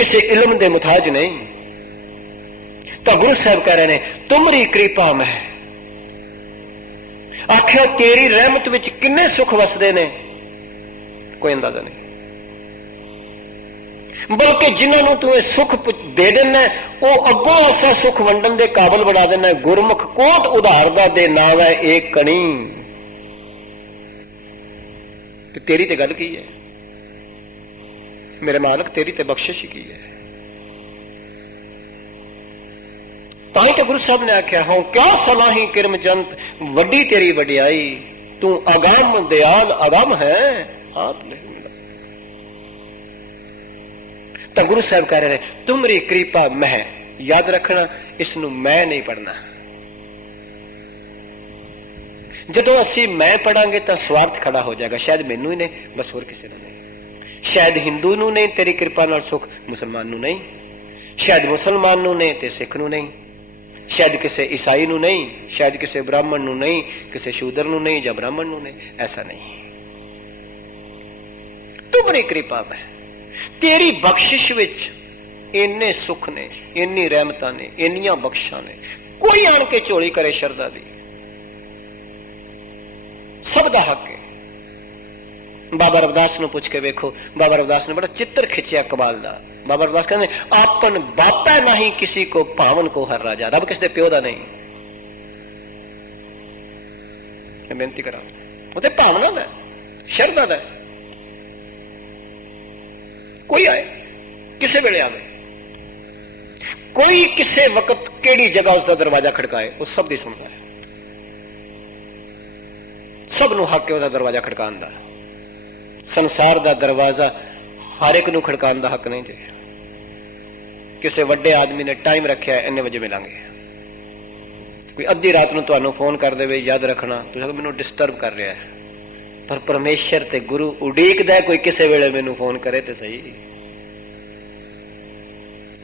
किसी इल्म दे मुताज नहीं। तो गुरु साहब कह रहे हैं तुमरी कृपा में, आख्या तेरी रहमत विच किन्ने सुख वसदे ने कोई अंदाजा नहीं। बल्कि जिन्होंने तू सुख दे देना वो अगों ऐसा सुख वंडन के काबल बना देना। गुरमुख कोट उधारदा दे नाम है एक कणी। तो तेरी ते गल की है मेरे मालक, तेरी ते बख्शिश की है। ताई तो गुरु साहब ने आख्या हाँ क्या सलाही किरम जंत वड्डी तेरी वडियाई, तू अगम दयाल अगम है आप नहीं। तो गुरु साहब कह रहे हैं तुमरी कृपा मैं, याद रखना इसनू मैं नहीं पढ़ना। जदों असी मैं पढ़ांगे तो स्वार्थ खड़ा हो जाएगा, शायद मैनू ही नहीं बस होर किसी ने नहीं, शायद हिंदू नू नहीं तेरी कृपा नाल सुख, मुसलमान नू नहीं, शायद मुसलमान नू नहीं ते सिख नू नहीं, शायद किसी ईसाई नू नहीं, शायद किसी ब्राह्मण नू नहीं, किसी शूद्र नू नहीं या ब्राह्मण नू नहीं, ऐसा नहीं। तुमरी कृपा में, तेरी बख्शिश विच इन्ने सुख ने, इन्नी रहमतां ने, इन्नियां बख्शां ने, कोई आन के झोली करे शरदा दी, सब दा हक है। बाबा रविदास नूं पुछ के वेखो, बाबा रविदास ने बड़ा चित्र खिंचिया कमाल दा। बाबा रविदास कहते आपन बापा नहीं किसी को पावन को हर राजा, रब किसी प्यो दा नहीं। मैं बेनती करा वो तो भावना दा, शरदा दा। कोई आए किसे वेले आवे, कोई किसे वक्त केड़ी जगह उसका दरवाजा खड़काए, वो सब दी सुनता है। सब नूं हक है उसका दरवाजा खड़कान दा। संसार दा दरवाजा हर एक नूं खड़कान दा हक नहीं जे। किसी वड्डे आदमी ने टाइम रखा है इन्ने बजे मिलांगे, कोई अद्धी रात नूं तुहानूं फोन कर देवे याद रखना तुसीं मैनूं डिस्टर्ब कर रहा है, पर परमेश्वर ते गुरु उड़ीकदा है कोई किसी वेले मैनूं फोन करे तो सही,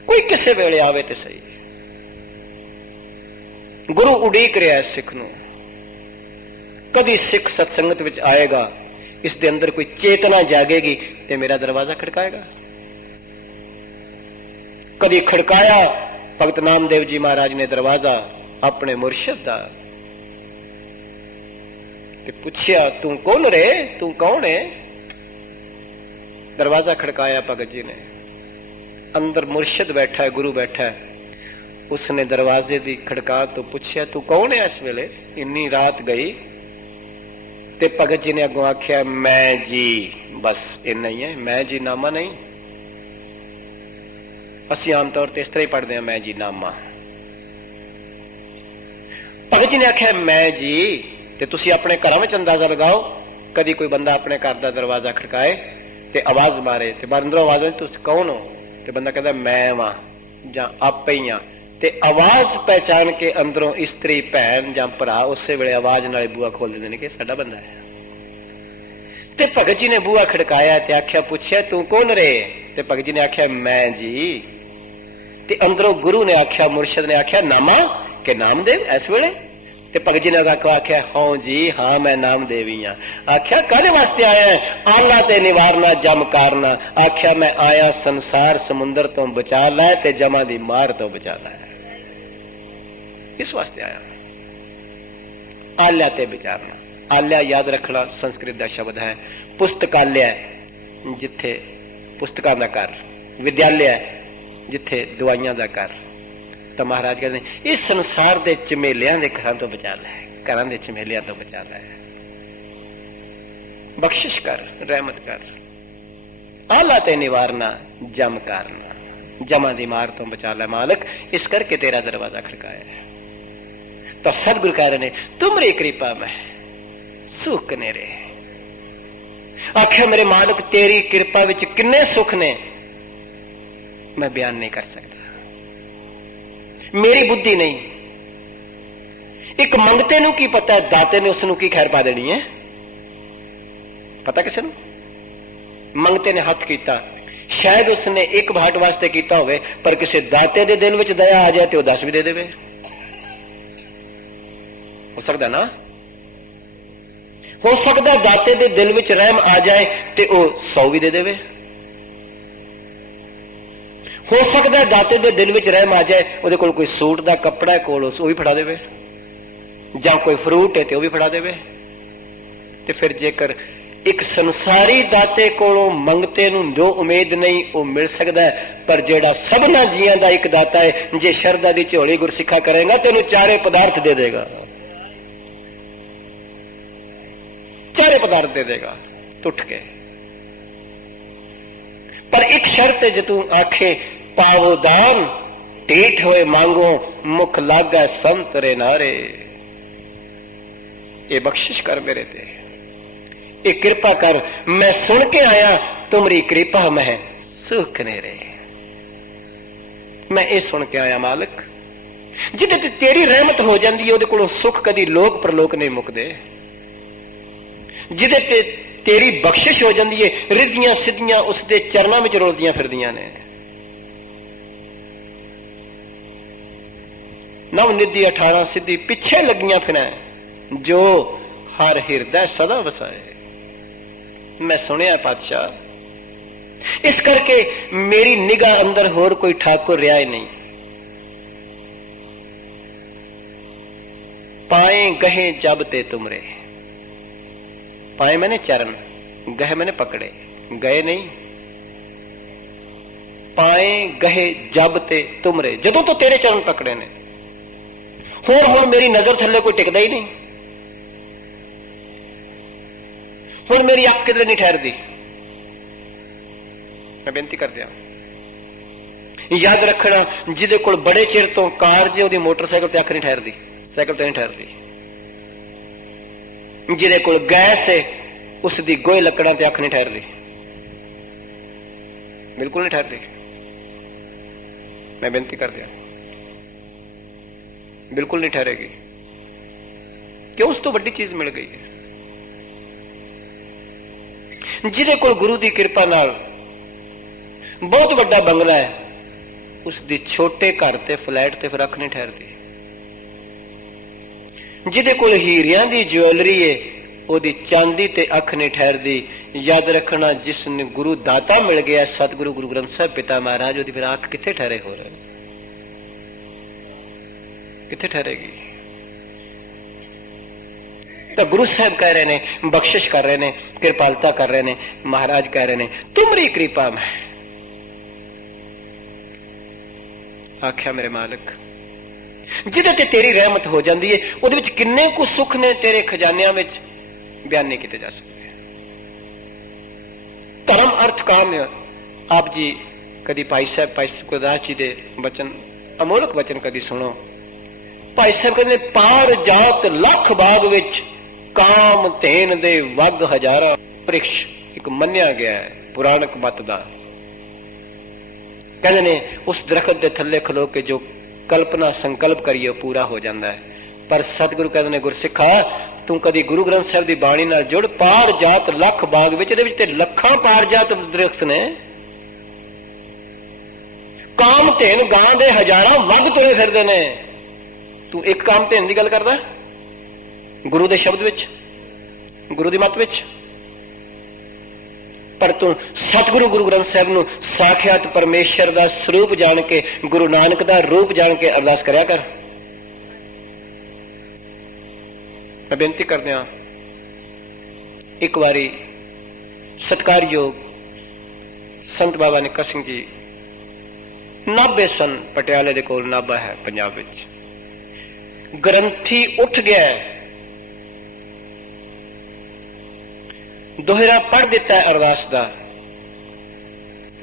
कोई किसी वेले आवे तो सही। गुरु उड़ीक रहा है सिख नूं। कदी सिख सत्संगत विच आएगा, इस दे अंदर कोई चेतना जागेगी तो मेरा दरवाजा खड़काएगा। कदी खड़काया भगत नामदेव जी महाराज ने दरवाजा अपने मुर्शिद दा, पूछया तू कौन रे, तू कौन है? दरवाजा खड़काया भगत जी ने, अंदर मुर्शिद बैठा है, गुरु बैठा है। उसने दरवाजे दी खड़का तो पूछया तू कौन है इस वेले, इन्नी रात गई? ते भगत जी ने अगों आख्या मैं जी, बस इन्ना ही है, मैं जी नामा नहीं। असी आमतौर पर इस तरह ही पढ़ते हैं मैं जी नामा। भगत जी ने आख्या मैं जी, ते तुसी अपने घरों में अंदाजा लगाओ, कदी कोई बंदा अपने घर का दरवाजा खड़काए ते आवाज मारे ते अंदरों आवाज आई तुसी कौन हो, ते बंदा कहता मैं वां जां आपे ही हां, ते आवाज पहचान के अंदरों इस्त्री भैन जां भरा उस वेले आवाज नाल बूआ खोल देंदे ने कि साडा बंदा है। ते भगत जी ने बूआ खड़काया ते आख्या पूछया तू कौन रे? ते भगत जी ने आख्या मैं जी। ते अंदरों गुरु ने आख्या, मुर्शिद ने आख्या नामा के नामदेव इस वेले? ते भगत जी ने आख्या हाँ जी हाँ मैं नामदेव ही हाँ। आख्या काहदे वास्ते आया है? आला ते निवारना जम कारना। आख्या मैं आया संसार समुंदर तो बचा लै ते जमा दी मार तो बचा लै, इस वास्ते आया। आल्या ते विचारना, आल्या याद रखना संस्कृत का शब्द है। पुस्तकालय जिथे पुस्तकां दा घर, विद्यालय जिथे दवाइयां दा घर। तो महाराज कहते हैं इस संसार के झमेलियां के घरों तो बचा लै, घरों के झमेलियां तो बचा लै, बख्शिश कर, रहमत कर। आला ते निवारना जम कारना, जमा दी मार तो बचा लै मालिक, इस करके तेरा दरवाजा खड़काया है। तो सदगुरु कह रहे हैं तुमरी कृपा में सुख ने रे। आख्या मेरे मालिक तेरी कृपा विच किन्ने सुख ने मैं बयान नहीं कर सकता, मेरी बुद्धि नहीं। एक मंगते नूं की पता है दाते ने उसनूं की खैर पा देनी है? पता किसे नूं? मंगते ने हथ कीता, शायद उसने एक भाट वास्ते कीता होवे, पर किसी दाते दे दिल विच दया आ जाए तो 10 भी दे देवे। हो सकता ना? हो सकता दाते दे दिल विच रहम आ जाए तो 100 भी दे देवे। ਹੋ ਸਕਦਾ ਦਾਤੇ ਦੇ ਦਿਲ ਵਿੱਚ ਰਹਿਮ ਆ ਜਾਏ, ਉਹਦੇ ਕੋਲ ਕੋਈ ਸੂਟ ਦਾ ਕੱਪੜਾ ਹੈ ਕੋਲ, ਉਹ ਵੀ ਫੜਾ ਦੇਵੇ, ਜਾਂ ਕੋਈ ਫਰੂਟ ਹੈ ਤੇ ਉਹ ਵੀ ਫੜਾ ਦੇਵੇ। ਤੇ ਫਿਰ ਜੇਕਰ ਇੱਕ ਸੰਸਾਰੀ ਦਾਤੇ ਕੋਲੋਂ ਮੰਗਤੇ ਨੂੰ ਜੋ ਉਮੀਦ ਨਹੀਂ ਉਹ ਮਿਲ ਸਕਦਾ ਹੈ, ਪਰ ਜਿਹੜਾ ਸਭਨਾ ਜੀਆਂ ਦਾ ਇੱਕ ਦਾਤਾ ਹੈ, ਜੇ ਸ਼ਰਧਾ ਦੀ ਝੋਲੀ ਗੁਰਸਿੱਖਾ ਕਰੇਗਾ ਤੈਨੂੰ ਚਾਰੇ ਪਦਾਰਥ ਦੇ ਦੇਗਾ, ਚਾਰੇ ਪਦਾਰਥ ਦੇ ਦੇਗਾ ਟੁੱਟ ਕੇ। ਪਰ ਇੱਕ ਸ਼ਰਤ ਹੈ, ਜੇ ਤੂੰ ਆਖੇ ਪਾਵੋ ਦਾਨ ਢੀਠ ਹੋਏ ਮੰਗੋ ਮੁਖ ਲਾਗਾ ਸੰਤਰੇ ਨਾਰੇ। ਇਹ ਬਖਸ਼ਿਸ਼ ਕਰ ਮੇਰੇ ਤੇ, ਇਹ ਕਿਰਪਾ ਕਰ, ਮੈਂ ਸੁਣ ਕੇ ਆਇਆ ਤੁਮਰੀ ਕਿਰਪਾ ਮਹਿ ਸੁਖ ਨੇਰੇ। ਮੈਂ ਇਹ ਸੁਣ ਕੇ ਆਇਆ ਮਾਲਕ, ਜਿਹਦੇ ਤੇ ਤੇਰੀ ਰਹਿਮਤ ਹੋ ਜਾਂਦੀ ਹੈ ਉਹਦੇ ਕੋਲੋਂ ਸੁੱਖ ਕਦੀ ਲੋਕ ਪਰਲੋਕ ਨਹੀਂ ਮੁੱਕਦੇ। ਜਿਹਦੇ ਤੇ ਤੇਰੀ ਬਖਸ਼ਿਸ਼ ਹੋ ਜਾਂਦੀ ਹੈ ਰਿੱਧੀਆਂ ਸਿੱਧੀਆਂ ਉਸ ਦੇ ਚਰਨਾਂ ਵਿੱਚ ਰੋਲਦੀਆਂ ਫਿਰਦੀਆਂ ਨੇ। ਨਵ ਨਿਧੀ 18 ਸਿੱਧੀ ਪਿੱਛੇ ਲੱਗੀਆਂ ਫਿਰਾਂ, ਜੋ ਹਰ ਹਿਰਦਾ ਸਦਾ ਵਸਾਏ। ਮੈਂ ਸੁਣਿਆ ਪਾਤਸ਼ਾਹ, ਇਸ ਕਰਕੇ ਮੇਰੀ ਨਿਗਾਹ ਅੰਦਰ ਹੋਰ ਕੋਈ ਠਾਕੁਰ ਰਿਹਾ ਹੀ ਨਹੀਂ। पाए गहे जब ते तुमरे, पाए मैंने चरण, गहे मैंने पकड़े, गए नहीं। पाए गहे जब ते तुमरे, जदों तो तेरे चरण पकड़े ने, हुण मेरी नजर थल्ले कोई टिकदा ही नहीं, हुण मेरी अख किधरे नहीं ठहरदी। मैं बेनती कर दिया, याद रखना, जिहदे कोल बड़े चिर तो कार जे ओहदी मोटरसाइकिल ते अख नहीं ठहरदी, साइकिल ते नहीं ठहरदी। जिहदे कोल गैस है उसदी गोहे लकड़ां ते अख नहीं ठहरदी, बिल्कुल नहीं ठहरदी। मैं बेनती कर दिया, बिल्कुल नहीं ठहरेगी। क्यों? उस तो बड़ी चीज मिल गई है। जिहदे कोल गुरु दी कृपा नाल बहुत बड़ा बंगला है, उसदी छोटे घर ते फ्लैट ते फिर अख नहीं ठहरदी। जिहदे कोल हीरियां दी ज्वैलरी है ओहदी चांदी ते अख नहीं ठहरदी। याद रखना, जिसने गुरु दाता मिल गया सतगुरु गुरु ग्रंथ साहब पिता महाराज, ओहदी फिर अख किथे ठहरे, हो रहे किथे ठहरेगी? तो गुरु साहब कह रहे ने, बख्शिश कर रहे ने, कृपालता कर रहे ने, महाराज कह रहे ने तुमरी कृपा में। आख्या मेरे मालिक, जिहदे ते तेरी रहमत हो जाती है उहदे विच किन्ने कुछ सुख ने तेरे खजानियां विच बयान नहीं किए जा सकते। धर्म अर्थ काम आप जी कदी भाई साहब गुरदास जी दे बचन, अमोलक बचन कदी सुनो। भाई साहब कहते, पार जात लख बाग विच काम धेन दे वग हजारा। वृक्ष एक मन्निया गया है पुराणक मत दा, कहते ने उस दरखत के थले खलो के जो कल्पना संकल्प करिए पूरा हो जाता है। पर सतगुरु कहते ने, गुरसिखा तू कदी गुरु ग्रंथ साहब की बाणी नाल जुड़, पार जात लख बाग विच, इहदे विच ते लखां पार जात दरख्त ने, काम धेन गां दे हजारां वग तुरे फिरदे ने। तू एक काम धेन दी गल करदा गुरु दे शब्द विच, गुरु दी मत विच, पर तू सतगुरु गुरु ग्रंथ साहब नूं साखियात परमेश्वर दा स्वरूप जान के, गुरु नानक दा रूप जान के अरदास करया कर। मैं बेनती करदे हां, एक बारी सत्कारयोग संत बाबा निक्का सिंह जी नाभे सन, पटियाले दे कोल नाभा है पंजाब विच, ग्रंथी उठ गया, दोहरा पढ़ दिता है अरदास दा।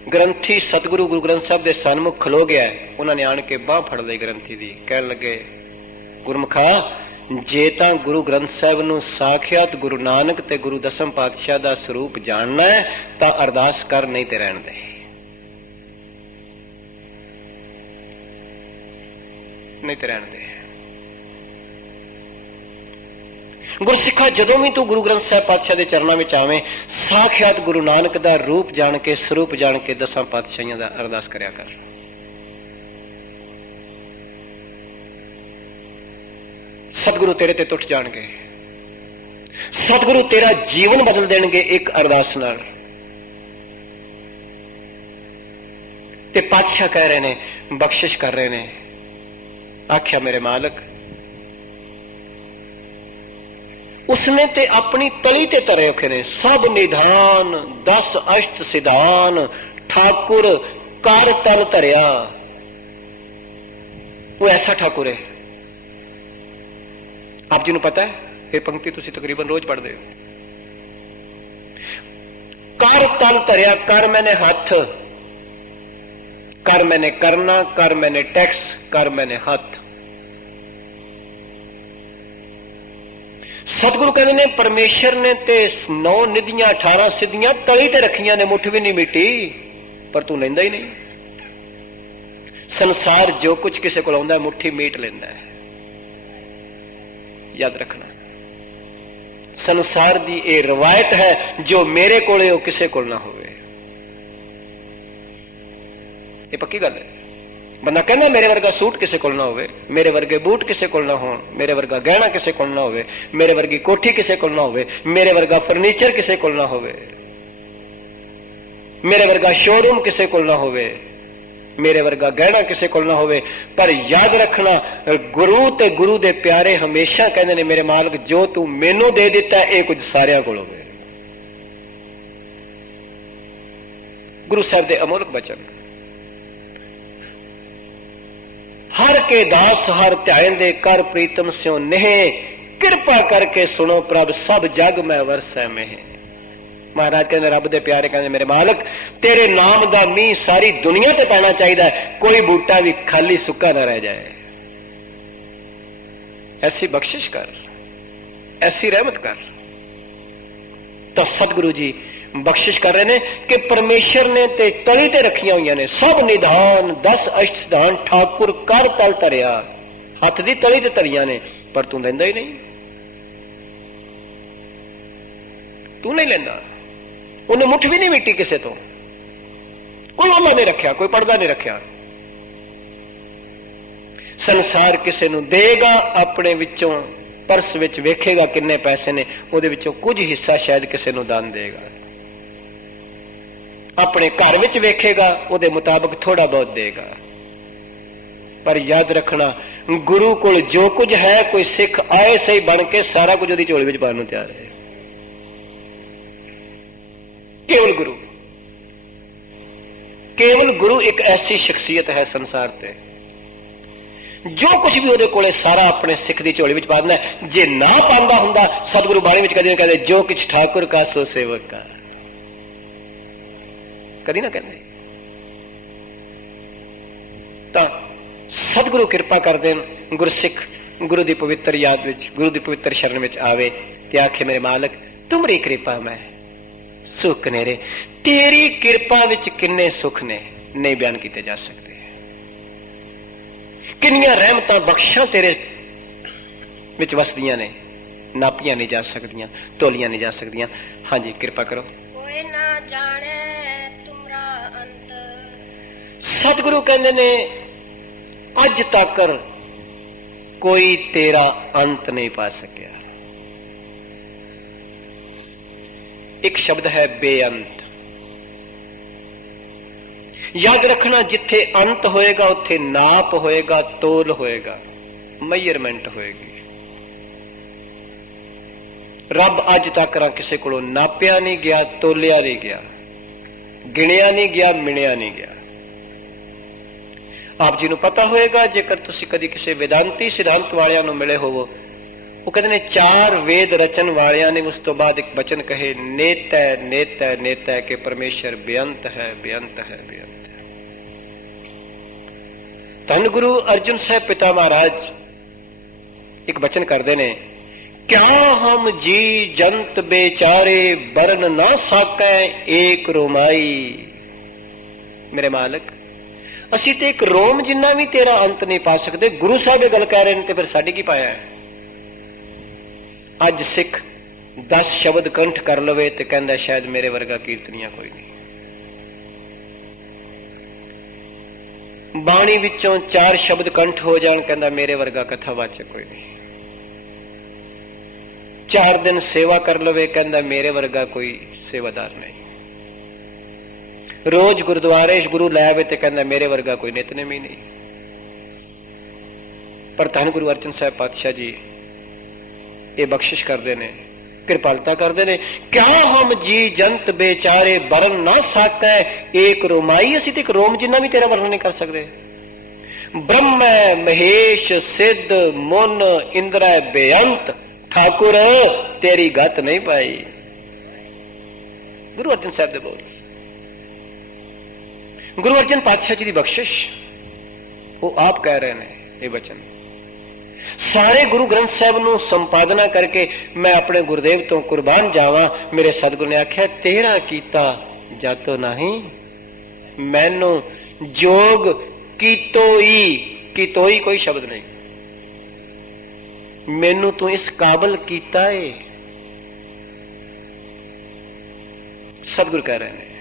ग्रंथी सतगुरु गुरु ग्रंथ साहब के सन्मुख खलो गया, उन्होंने आन के बांह फड़ ली ग्रंथी दी, कह लगे, गुरमुखा जे तां गुरु ग्रंथ साहब नूं साखियात गुरु नानक ते गुरु दसम पातशाह दा स्वरूप जानना है तां अरदास कर, नहीं ते रहण दे, नहीं ते रहण दे। गुरसिखा जदों भी तू गुरु ग्रंथ साहब पातशाह के चरणों में आवे, साखियात गुरु नानक दा रूप जान के, स्वरूप जान के दसां पातशाहियां दा अरदास करया कर। सतगुरु तेरे ते टुट जाणगे, सतगुरु तेरा जीवन बदल देणगे एक अरदास नाल। ਤੇ ਪਾਤਸ਼ਾਹ ਕਹਿ ਰਹੇ ਨੇ, ਬਖਸ਼ਿਸ਼ ਕਰ ਰਹੇ ਨੇ। ਆਖਿਆ ਮੇਰੇ ਮਾਲਕ, ਉਸਨੇ ਤੇ ਆਪਣੀ ਤਲੀ ਤੇ ਧਰੇ ਔਖੇ ਨੇ, ਸਭ ਨਿਧਾਨ 10 ਅਸ਼ਟ ਸਿਧਾਨ ਠਾਕੁਰ ਕਰ ਤਲ ਧਰਿਆ। ਉਹ ਐਸਾ ਠਾਕੁਰ ਹੈ। ਆਪ ਜੀ ਨੂੰ ਪਤਾ ਹੈ, ਇਹ ਪੰਕਤੀ ਤੁਸੀਂ ਤਕਰੀਬਨ ਰੋਜ਼ ਪੜ੍ਹਦੇ ਹੋ। ਕਰ ਤਲ ਧਰਿਆ, ਕਰ ਮੈਨੇ ਹੱਥ, ਕਰ ਮੈਨੇ ਕਰਨਾ, ਕਰ ਮੈਨੇ ਟੈਕਸ, ਕਰ ਮੈਨੇ ਹੱਥ। ਸਤਿਗੁਰੂ ਕਹਿੰਦੇ ਨੇ ਪਰਮੇਸ਼ਰ ਨੇ ਤੇ 9 ਨਿਧੀਆਂ 18 ਸਿੱਧੀਆਂ ਤਲੀ ਤੇ ਰੱਖੀਆਂ ਨੇ, ਮੁੱਠ ਵੀ ਨਹੀਂ ਮਿੱਟੀ, ਪਰ ਤੂੰ ਲੈਂਦਾ ਹੀ ਨਹੀਂ। ਸੰਸਾਰ ਜੋ ਕੁਝ ਕਿਸੇ ਕੋਲ ਆਉਂਦਾ ਮੁੱਠੀ ਮੀਟ ਲੈਂਦਾ ਹੈ। ਯਾਦ ਰੱਖਣਾ, ਸੰਸਾਰ ਦੀ ਇਹ ਰਵਾਇਤ ਹੈ, ਜੋ ਮੇਰੇ ਕੋਲੇ ਉਹ ਕਿਸੇ ਕੋਲ ਨਾ ਹੋਵੇ। ਇਹ ਪੱਕੀ ਗੱਲ ਹੈ। ਬੰਦਾ ਕਹਿੰਦਾ ਮੇਰੇ ਵਰਗਾ ਸੂਟ ਕਿਸੇ ਕੋਲ ਨਾ ਹੋਵੇ, ਮੇਰੇ ਵਰਗੇ ਬੂਟ ਕਿਸੇ ਕੋਲ ਨਾ ਹੋਣ, ਮੇਰੇ ਵਰਗਾ ਗਹਿਣਾ ਕਿਸੇ ਕੋਲ ਨਾ ਹੋਵੇ, ਮੇਰੇ ਵਰਗੀ ਕੋਠੀ ਕਿਸੇ ਕੋਲ ਨਾ ਹੋਵੇ, ਮੇਰੇ ਵਰਗਾ ਫਰਨੀਚਰ ਕਿਸੇ ਕੋਲ ਨਾ ਹੋਵੇ, ਮੇਰੇ ਵਰਗਾ ਸ਼ੋਰੂਮ ਕਿਸੇ ਕੋਲ ਨਾ ਹੋਵੇ, ਮੇਰੇ ਵਰਗਾ ਗਹਿਣਾ ਕਿਸੇ ਕੋਲ ਨਾ ਹੋਵੇ। ਪਰ ਯਾਦ ਰੱਖਣਾ, ਗੁਰੂ ਤੇ ਗੁਰੂ ਦੇ ਪਿਆਰੇ ਹਮੇਸ਼ਾ ਕਹਿੰਦੇ ਨੇ, ਮੇਰੇ ਮਾਲਕ ਜੋ ਤੂੰ ਮੈਨੂੰ ਦੇ ਦਿੱਤਾ ਇਹ ਕੁਝ ਸਾਰਿਆਂ ਕੋਲ ਹੋਵੇ। ਗੁਰੂ ਸਾਹਿਬ ਦੇ ਅਮੋਲਕ ਬਚਨ। ਹਰ ਕੇ ਦਾਸ ਹਰ ਧਿਆਨ ਦੇ, ਕਰ ਪ੍ਰੀਤਮ ਸਿਉ ਨੇਹ, ਕਿਰਪਾ ਕਰਕੇ ਸੁਣੋ ਪ੍ਰਭ ਸਭ ਜਗ ਮੈਂ ਵਰਸੈ ਮੇਹ। ਮਹਾਰਾਜ ਕਹਿੰਦੇ, ਰੱਬ ਦੇ ਪਿਆਰੇ ਕਹਿੰਦੇ, ਮੇਰੇ ਮਾਲਕ ਤੇਰੇ ਨਾਮ ਦਾ ਮੀਂਹ ਸਾਰੀ ਦੁਨੀਆ ਤੇ ਪੈਣਾ ਚਾਹੀਦਾ ਹੈ, ਕੋਈ ਬੂਟਾ ਵੀ ਖਾਲੀ ਸੁੱਕਾ ਨਾ ਰਹਿ ਜਾਏ। ਐਸੀ ਬਖਸ਼ਿਸ਼ ਕਰ, ਐਸੀ ਰਹਿਮਤ ਕਰ। ਤਾਂ ਸਤਿਗੁਰੂ ਜੀ ਬਖਸ਼ਿਸ਼ ਕਰ ਰਹੇ ਨੇ ਕਿ ਪਰਮੇਸ਼ਰ ਨੇ ਤੇ ਤਲੀ ਤੇ ਰੱਖੀਆਂ ਹੋਈਆਂ ਨੇ ਸਭ ਨਿਧਾਨ 10 ਅਸ਼ਟ ਸਿਧਾਨ ਠਾਕੁਰ ਕਰ ਤਲ ਧਰਿਆ। ਹੱਥ ਦੀ ਤਲੀ ਤੇ ਧਰੀਆਂ ਨੇ, ਪਰ ਤੂੰ ਲੈਂਦਾ ਹੀ ਨਹੀਂ। ਤੂੰ ਨਹੀਂ ਲੈਂਦਾ। ਉਹਨੇ ਮੁੱਠ ਵੀ ਨਹੀਂ ਮਿੱਟੀ ਕਿਸੇ ਤੋਂ, ਕੋਈ ਉਹਲਾ ਨਹੀਂ ਰੱਖਿਆ, ਕੋਈ ਪਰਦਾ ਨਹੀਂ ਰੱਖਿਆ। ਸੰਸਾਰ ਕਿਸੇ ਨੂੰ ਦੇਗਾ, ਆਪਣੇ ਵਿੱਚੋਂ ਪਰਸ ਵਿੱਚ ਵੇਖੇਗਾ ਕਿੰਨੇ ਪੈਸੇ ਨੇ, ਉਹਦੇ ਵਿੱਚੋਂ ਕੁਝ ਹਿੱਸਾ ਸ਼ਾਇਦ ਕਿਸੇ ਨੂੰ ਦਾਨ ਦੇਗਾ। ਆਪਣੇ ਘਰ ਵਿੱਚ ਵੇਖੇਗਾ, ਉਹਦੇ ਮੁਤਾਬਕ ਥੋੜਾ ਬਹੁਤ ਦੇਗਾ। ਪਰ ਯਾਦ ਰੱਖਣਾ, ਗੁਰੂ ਕੋਲ ਜੋ ਕੁਝ ਹੈ, ਕੋਈ ਸਿੱਖ ਆਏ ਸਹੀ ਬਣ ਕੇ ਸਾਰਾ ਕੁਝ ਉਹਦੀ ਝੋਲੀ ਵਿੱਚ ਪਾਉਣ ਨੂੰ ਤਿਆਰ ਹੈ। ਕੇਵਲ ਗੁਰੂ, ਕੇਵਲ ਗੁਰੂ ਇੱਕ ਐਸੀ ਸ਼ਖਸੀਅਤ ਹੈ ਸੰਸਾਰ ਤੇ, ਜੋ ਕੁਝ ਵੀ ਉਹਦੇ ਕੋਲੇ ਸਾਰਾ ਆਪਣੇ ਸਿੱਖ ਦੀ ਝੋਲੀ ਵਿੱਚ ਪਾ ਦਿੰਦਾ। ਜੇ ਨਾ ਪਾਉਂਦਾ ਹੁੰਦਾ, ਸਤਿਗੁਰੂ ਬਾਣੀ ਵਿੱਚ ਕਦੇ ਨਾ ਕਹਿੰਦੇ, ਜੋ ਕਿਛ ਠਾਕੁਰ ਕਾ ਸੋ ਸੇਵਕ ਕਾ, ਕਦੀ ਨਾ ਕਹਿੰਦੇ। ਤਾਂ ਸਤਿਗੁਰੂ ਕਿਰਪਾ ਕਰਦੇ ਨੇ, ਗੁਰਸਿੱਖ ਗੁਰੂ ਦੀ ਪਵਿੱਤਰ ਯਾਦ ਵਿੱਚ, ਗੁਰੂ ਦੀ ਪਵਿੱਤਰ ਸ਼ਰਨ ਵਿੱਚ ਆਵੇ ਤੇ ਆਖੇ, ਮੇਰੇ ਮਾਲਕ ਤੁਮਰੀ ਕਿਰਪਾ ਮੈਂ ਸੁੱਖ ਨੇਰੇ। ਤੇਰੀ ਕਿਰਪਾ ਵਿੱਚ ਕਿੰਨੇ ਸੁੱਖ ਨੇ, ਨਹੀਂ ਬਿਆਨ ਕੀਤੇ ਜਾ ਸਕਦੇ। ਕਿੰਨੀਆਂ ਰਹਿਮਤਾਂ ਬਖਸ਼ਾਂ ਤੇਰੇ ਵਿੱਚ ਵਸਦੀਆਂ ਨੇ, ਨਾਪੀਆਂ ਨਹੀਂ ਜਾ ਸਕਦੀਆਂ, ਤੋਲੀਆਂ ਨਹੀਂ ਜਾ ਸਕਦੀਆਂ। ਹਾਂਜੀ, ਕਿਰਪਾ ਕਰੋ। ਕੋਈ ਨਾ ਜਾਣੇ ਤੁਮਰਾ ਅੰਤ। ਸਤਿਗੁਰੂ ਕਹਿੰਦੇ ਨੇ, ਅੱਜ ਤੱਕ ਕੋਈ ਤੇਰਾ ਅੰਤ ਨਹੀਂ ਪਾ ਸਕਿਆ। ਇੱਕ ਸ਼ਬਦ ਹੈ ਬੇਅੰਤ। ਯਾਦ ਰੱਖਣਾ, ਜਿੱਥੇ ਅੰਤ ਹੋਏਗਾ ਉੱਥੇ ਨਾਪ ਹੋਏਗਾ, ਤੋਲ ਹੋਏਗਾ, ਮੈਜ਼ਰਮੈਂਟ ਹੋਏਗੀ। ਰੱਬ ਅੱਜ ਤੱਕ ਕਿਸੇ ਕੋਲੋਂ ਨਾਪਿਆ ਨਹੀਂ ਗਿਆ, ਤੋਲਿਆ ਨਹੀਂ ਗਿਆ, ਗਿਣਿਆ ਨਹੀਂ ਗਿਆ, ਮਿਣਿਆ ਨਹੀਂ ਗਿਆ। ਆਪ ਜੀ ਨੂੰ ਪਤਾ ਹੋਏਗਾ, ਜੇਕਰ ਤੁਸੀਂ ਕਦੀ ਕਿਸੇ ਵੇਦਾਂਤੀ ਸਿਧਾਂਤ ਵਾਲਿਆਂ ਨੂੰ ਮਿਲੇ ਹੋਵੋ, ਉਹ ਕਹਿੰਦੇ ਨੇ 4 ਵੇਦ ਰਚਨ ਵਾਲਿਆਂ ਨੇ ਉਸ ਤੋਂ ਬਾਅਦ ਇੱਕ ਬਚਨ ਕਹੇ, ਨੇਤੈ ਨੇਤੈ ਨੇਤੈ, ਕਿ ਪਰਮੇਸ਼ਰ ਬੇਅੰਤ ਹੈ, ਬੇਅੰਤ ਹੈ, ਬੇਅੰਤ ਹੈ। ਧੰਨ ਗੁਰੂ ਅਰਜਨ ਸਾਹਿਬ ਪਿਤਾ ਮਹਾਰਾਜ ਇੱਕ ਬਚਨ ਕਰਦੇ ਨੇ, ਕਿਆ ਹਮ ਜੀ ਜੰਤ ਬੇਚਾਰੇ ਬਰਨ ਨਾ ਸਾਕੈ ਏਕ ਰੋਮਾਈ। ਮੇਰੇ ਮਾਲਕ, ਅਸੀਂ ਤੇ ਇੱਕ ਰੋਮ ਜਿੰਨਾ ਵੀ ਤੇਰਾ ਅੰਤ ਨਹੀਂ ਪਾ ਸਕਦੇ। ਗੁਰੂ ਸਾਹਿਬ ਇਹ ਗੱਲ ਕਹਿ ਰਹੇ ਨੇ ਤੇ ਫਿਰ ਸਾਡੇ ਕੀ ਪਾਇਆ ਹੈ? ਅੱਜ ਸਿੱਖ 10 ਸ਼ਬਦ ਕੰਠ ਕਰ ਲਵੇ ਤੇ ਕਹਿੰਦਾ ਸ਼ਾਇਦ ਮੇਰੇ ਵਰਗਾ ਕੀਰਤਨੀਆ ਕੋਈ ਨਹੀਂ। ਬਾਣੀ ਵਿੱਚੋਂ 4 ਸ਼ਬਦ ਕੰਠ ਹੋ ਜਾਣ, ਕਹਿੰਦਾ ਮੇਰੇ ਵਰਗਾ ਕਥਾਵਾਚਕ ਕੋਈ ਨਹੀਂ। 4 ਦਿਨ ਸੇਵਾ ਕਰ ਲਵੇ, ਕਹਿੰਦਾ ਮੇਰੇ ਵਰਗਾ ਕੋਈ ਸੇਵਾਦਾਰ ਨਹੀਂ। रोज गुरुद्वारे गुरु लै आवे ते कहंदा मेरे वर्गा कोई नितनेम ही नहीं। पर धन गुरु अर्जन साहब पातशाह जी ये बख्शिश करते ने, कृपालता करते ने। क्या हम जी जंत बेचारे वरन ना साकै एक रोमाई, असी तो एक रोम जिन्ना भी तेरा वर्णन नहीं कर सकते। ब्रह्म महेश सिद्ध मुन इंद्र बेअंत, ठाकुर तेरी गत नहीं पाई। गुरु अर्जन साहब दे बोल, गुरु अर्जन पातशाह जी की बख्शिश वो आप कह रहे हैं ये वचन। सारे गुरु ग्रंथ साहब नूं संपादना करके मैं अपने गुरुदेव तो कुर्बान जावां। मेरे सतगुरु ने आख्या तेरा कीता जातो नहीं, मैनू जोग कीतोई कोई शब्द नहीं, मैनू तू इस काबल कीता है। सतगुरु कह रहे हैं।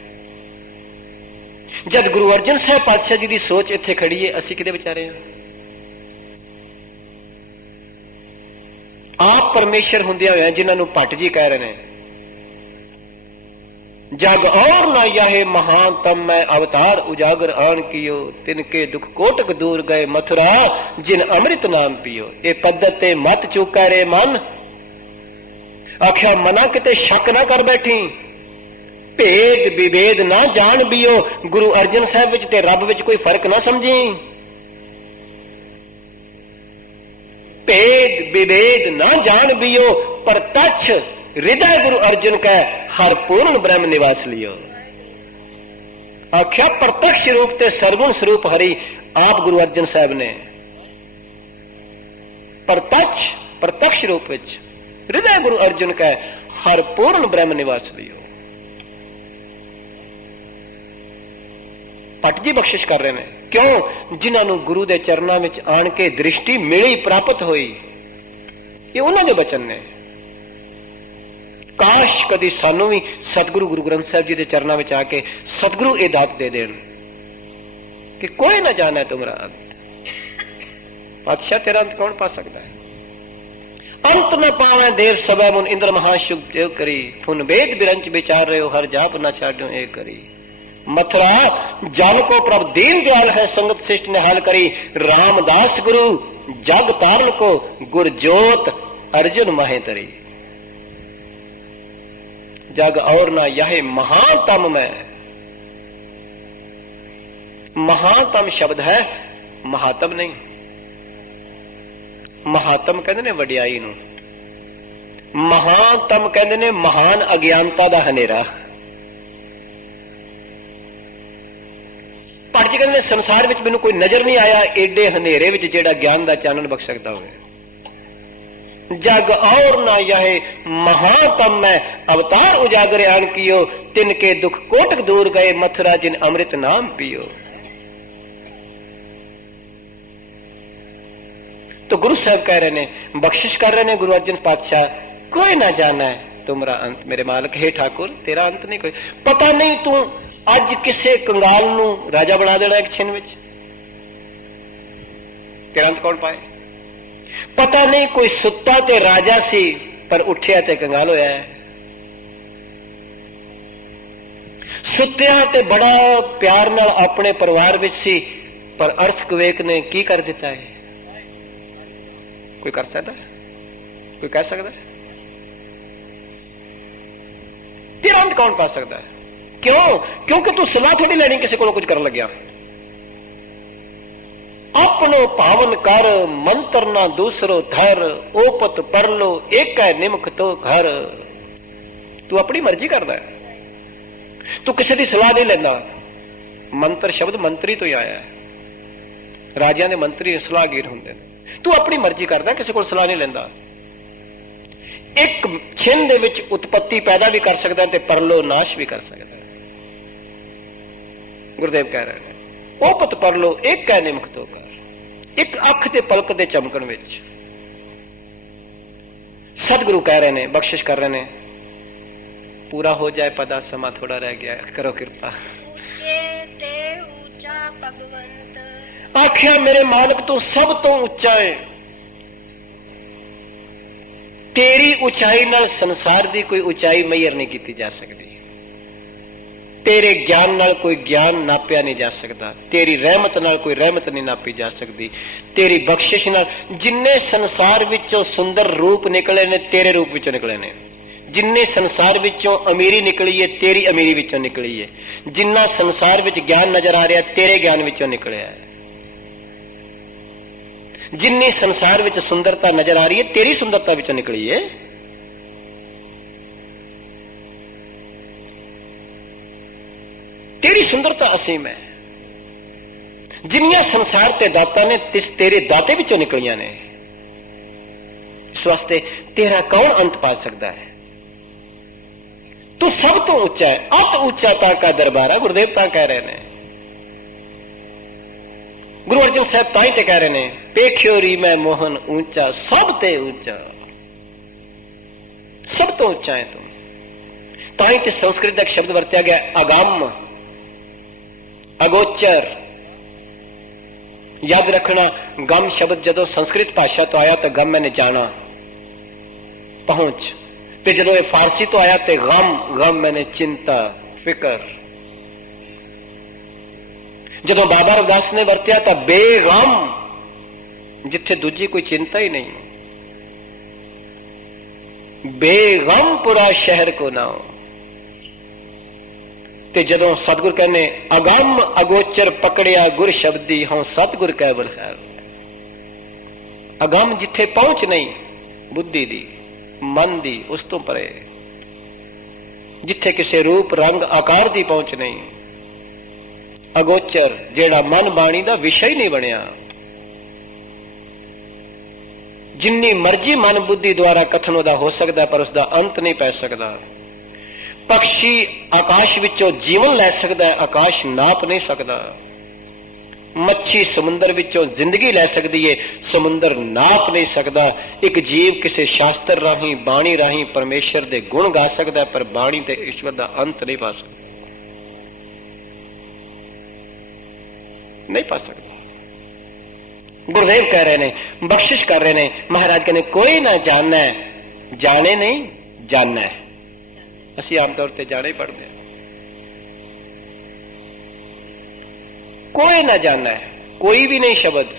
जब गुरु अर्जन साहब पातशाह जी की सोच इत्थे खड़ी है, असी किदे विचारे हैं? आप परमेश्वर हुंदिया होया जिन्होंने भट्ट जी कह रहे हैं जग और ना यहे महानतम मैं अवतार उजागर आन कियो, तिनके दुख कोटक दूर गए मथुरा जिन अमृत नाम पियो। ये पद्धति मत चुका रे मन, आख्या मना किते शक ना कर बैठी, भेद विभेद ना जान बियो। गुरु अर्जन साहब विच ते रब विच कोई फर्क ना समझी, भेद विभेद ना जान बियो, पर तछ हृदय गुरु अर्जुन का हर पूर्ण ब्रह्म निवास लियो। आख्या प्रत्यक्ष रूप ते सरगुण स्वरूप हरि आप गुरु अर्जन साहब ने प्रत्यक्ष रूप विच हृदय गुरु अर्जुन का हर पूर्ण ब्रह्म निवास लियो। भट्ट जी बख्शिश कर रहे हैं, क्यों? जिन्होंने गुरु के चरणों में आन के दृष्टि मिली प्राप्त हुई, ये उन्होंने बचन ने। काश कदी सानू भी सतगुरु गुरु ग्रंथ साहब जी के चरणों में आके सतगुरु ये दात दे देन कि कोई ना जाना तुम्हारा अंत। बादशाह तेरा अंत कौन पा सकता है? अंत न पावे देव सबे मुन इंद्र महाशुभ देव करी, फुन वेद बिरंच विचार रहे हो हर जाप न छाड्यो ए करी। मथुरा जन को प्रभ दीन दयाल है संगत शिष्ट ने हाल करी, रामदास गुरु जग तारण को गुरजोत अर्जुन महे तरी। जग और ना यह महातम में, महातम शब्द है महातम नहीं। महातम कहते ने वडियाई नूं, महातम कहते ने महान अज्ञानता दा हनेरा। भट्ट जी कहते संसार विच मैनूं कोई नजर नहीं आया एडे हनेरे विच जेड़ा ज्ञान दा चानन बख्श सकता होवे। जग और ना यह महातम में अवतार उजागर आन कियो, तिनके दुख कोटक दूर गए मथुरा जिन अमृत नाम पियो। तो गुरु साहब कह रहे ने, बख्शिश कर रहे ने गुरु अर्जन पातशाह, कोई ना जाना है तुम्हारा अंत मेरे मालक। हे ठाकुर तेरा अंत नहीं कोई, पता नहीं तू अज किसे कंगाल नू राजा बना देना एक छिन विच, तेरा अंत कौन पाए? पता नहीं कोई सुत्ता ते राजा सी पर उठिया ते कंगाल होया है, सुत्या ते बड़ा प्यार नाल अपने परिवार विच सी पर अर्थक्वेक ने की कर दिता है? कोई कर सकता है? कोई कह सकता है? तेरा अंत कौन पा सकता है? क्यों? क्योंकि तू सलाह थोड़ी लेनी किसी को कुछ कर लग्या। अपनो पावन कर मंत्र ना दूसरो धर, ओपत पर लो एक है निमक तो घर। तू अपनी मर्जी करता है, तू किसी की सलाह नहीं लेना। मंत्र शब्द मंत्री तो ही आया है, राजिया ने मंत्री सलाहगीर होंगे। तू अपनी मर्जी करता, किसी को सलाह नहीं लेंदा। एक छिन दे विच उत्पत्ति पैदा भी कर सकता है, परलो नाश भी कर सकता है। गुरुदेव कह रहे हैं ओपत परलो एक है निमक तो कर, एक अख के पलक के चमकन विच। सतगुरु कह रहे हैं, बख्शिश कर रहे हैं, पूरा हो जाए पदा, समा थोड़ा रह गया, करो कृपा। ऊंचे ते ऊंचा भगवंत, आख्या मेरे मालक तू सब तो उच्चा है, तेरी ऊंचाई नाल संसार की कोई ऊंचाई मैयर नहीं की जा सकती। तेरे ज्ञान नाल कोई ज्ञान नापिया नहीं जा सकता, तेरी रहमत नाल कोई रहमत नहीं नापी जा सकती, तेरी बख्शिश नाल जिन्ने संसार विचों सुंदर रूप निकले ने तेरे रूप विचों निकले ने, जिन्ने संसार विचों अमीरी निकली है तेरी अमीरी विचों निकली है, जिन्ना संसार विच ज्ञान नजर आ रहा तेरे ज्ञान विचों निकलिया है, जिन्नी संसार विच सुंदरता नजर आ रही है तेरी सुंदरता विचों निकली है। तेरी सुंदरता असीम है, जिन्नियां संसार ते दाता ने तेरे दाते विचों निकलियां ने। इस वास्ते तेरा कौन अंत पा सकता है? तू सब तो ऊंचा है, अत ऊंचा ताका दरबारा, गुरुदेव ता कह रहे ने, गुरु अर्जन साहब ताई ते कह रहे ने, पेख्यो री मैं मोहन ऊंचा, सब ते ऊंचा, सब तो ऊंचा है तुम। ताई ते संस्कृत का एक शब्द वरत्या गया अगम, अगोचर। याद रखना, गम शब्द जदों संस्कृत भाषा तो आया तो गम मैंने जाना, पहुंच, ते जदों ये फारसी तो आया तो गम, गम मैंने चिंता, फिकर। जदों बाबा रविदास ने वरत्या तो बेगम, जिथे दूजी कोई चिंता ही नहीं, बेगम पुरा शहर को नाओ। ते जदों सतगुर कहने अगम अगोचर पकड़िया गुर शब्दी हों सतगुर कैबल खैर। अगम जिथे पहुंच नहीं बुद्धि दी, मन दी, उस तो परे, जिथे किसी रूप रंग आकार दी पहुंच नहीं। अगोचर जेड़ा मन बाणी दा विषय नहीं बनया, जिन्नी मर्जी मन बुद्धि द्वारा कथन उदा हो सकता है पर उसका अंत नहीं पै सकता। पक्षी आकाश विचों जीवन लै सकता है, आकाश नाप नहीं सकता। मच्छी समुंदर विचों जिंदगी लै सकती है, समुंदर नाप नहीं सकता। एक जीव किसी शास्त्र राही बाणी राही परमेश्वर के गुण गा सकता है पर बाणी ते ईश्वर का अंत नहीं पा सकता, नहीं पा सकता। गुरुदेव कह रहे ने, बख्शिश कर रहे ने, महाराज कहने कोई ना जानना है, जाने नहीं जानना है। असी आमतौर पर जाने ही पढ़ते हैं, कोई ना जानना है, कोई भी नहीं शब्द,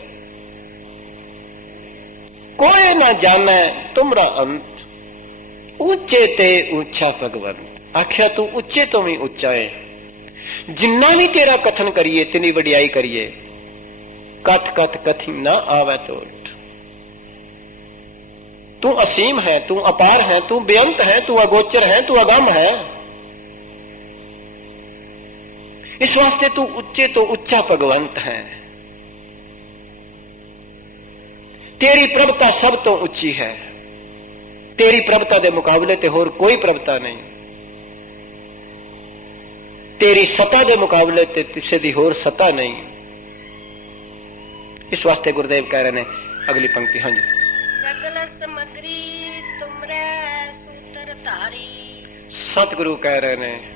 कोई ना जानना है तुमरा अंत, ऊंचे ते ऊंचा भगवंत। आख्या तू उच्चे तो भी उच्चा है, जिन्ना भी तेरा कथन करिए तेनी वडियाई करिए, कथ कथ कथी ना आवे तोट। तू असीम है, तू अपार है, तू बेअंत है, तू अगोचर है, तू अगम है। इस वास्ते तू उच्चे तो उच्चा भगवंत है। तेरी प्रभुता सब तो उच्ची है, तेरी प्रभुता के मुकाबले ते होर कोई प्रभुता नहीं, तेरी सत्ता के मुकाबले ते किसी दी होर सत्ता नहीं। इस वास्ते गुरुदेव कह रहे हैं अगली पंक्ति, हाँ जी, सकल समग्री तुमरे सूत्र धारी। सतगुरु कह रहे हैं